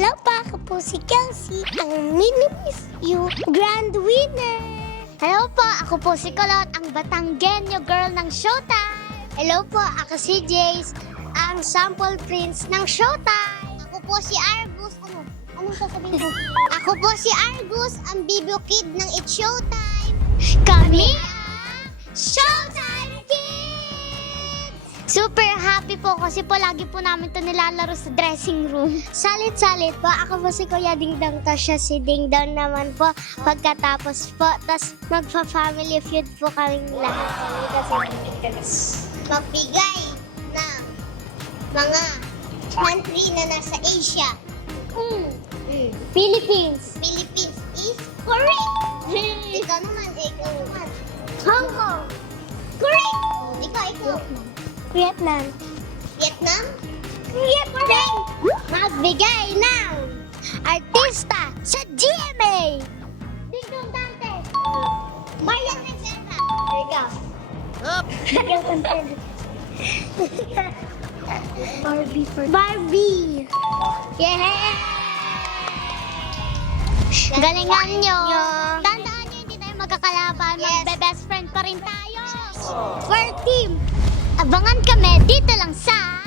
Hello po, ako po si Kelsey, ang Mini-Miss You Grand Winner. Hello po, ako po si Kulot, ang Batanggenyo girl ng Showtime. Hello po, ako si Jace, ang Sample Prince ng Showtime. Ako po si Argus. Anong sasabihin ko? Ako po si Argus, ang Bibo Kid ng It's Showtime. Kami ang Showtime Kids! Super happy po kasi po lagi po namin to nilalaro sa dressing room. Salit-salit po, ako po si Kuya Dingdong, to siya si Dingdong naman po. Pagkatapos po, tas magpa-family feud po kaming lahat. Magbigay ng mga country na nasa Asia. Philippines. Philippines is correct. Ikaw naman. Hong Kong. Correct. Ikaw. Vietnam. Vietnam? Correct. Magbigay ng artista sa GMA. Dingdong Dante. Marian Rivera. There you go. Barbie. Yeah! Galingan nyo. Tandaan nyo, hindi tayo magkakalaban. Yes. Magbe-best friend pa rin tayo. For team. Abangan kami dito lang sa